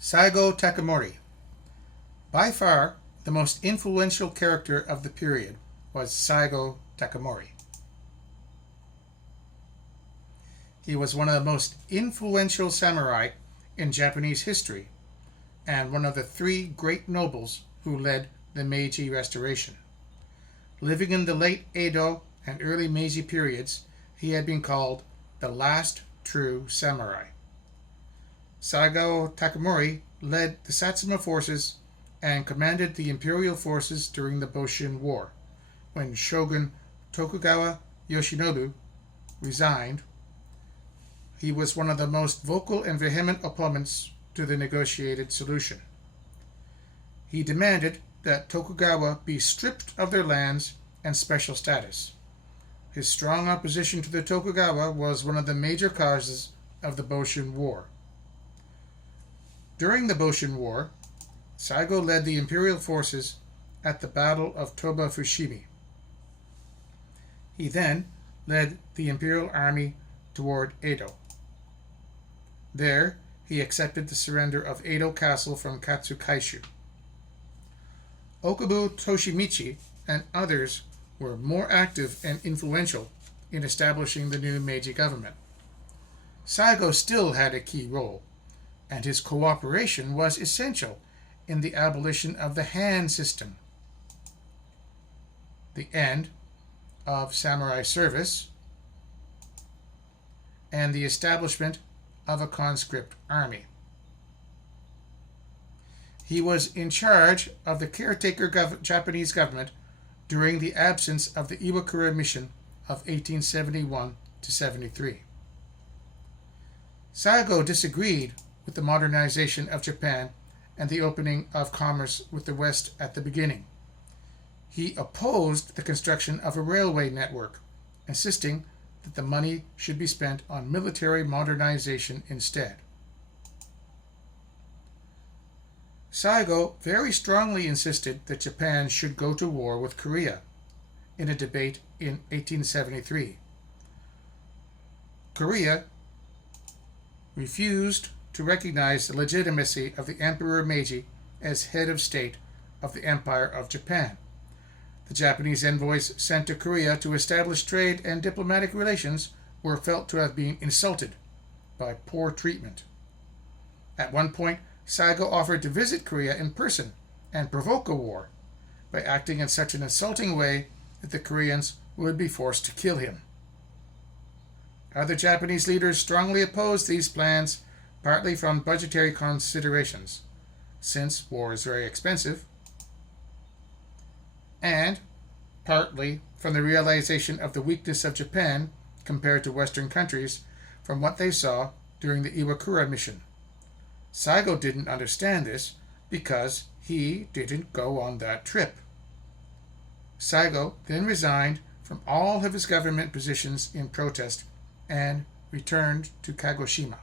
Saigo Takamori. By far, the most influential character of the period was Saigo Takamori. He was one of the most influential samurai in Japanese history and one of the three great nobles who led the Meiji Restoration. Living in the late Edo and early Meiji periods, he had been called the last true samurai. Saigo Takamori led the Satsuma forces and commanded the Imperial forces during the Boshin War, when Shogun Tokugawa Yoshinobu resigned. He was one of the most vocal and vehement opponents to the negotiated solution. He demanded that Tokugawa be stripped of their lands and special status. His strong opposition to the Tokugawa was one of the major causes of the Boshin War. During the Boshin War, Saigo led the Imperial forces at the Battle of Toba Fushimi. He then led the Imperial army toward Edo. There, he accepted the surrender of Edo Castle from Katsukaishu. Okubo Toshimichi and others were more active and influential in establishing the new Meiji government. Saigo still had a key role, and his cooperation was essential in the abolition of the Han system, the end of samurai service, and the establishment of a conscript army. He was in charge of the caretaker Japanese government during the absence of the Iwakura mission of 1871 to 73. Saigo disagreed with the modernization of Japan and the opening of commerce with the West at the beginning. He opposed the construction of a railway network, insisting that the money should be spent on military modernization instead. Saigo very strongly insisted that Japan should go to war with Korea in a debate in 1873. Korea refused to recognize the legitimacy of the Emperor Meiji as head of state of the Empire of Japan. The Japanese envoys sent to Korea to establish trade and diplomatic relations were felt to have been insulted by poor treatment. At one point, Saigo offered to visit Korea in person and provoke a war by acting in such an insulting way that the Koreans would be forced to kill him. Other Japanese leaders strongly opposed these plans, partly from budgetary considerations, since war is very expensive, and partly from the realization of the weakness of Japan compared to Western countries from what they saw during the Iwakura mission. Saigo didn't understand this because he didn't go on that trip. Saigo then resigned from all of his government positions in protest and returned to Kagoshima.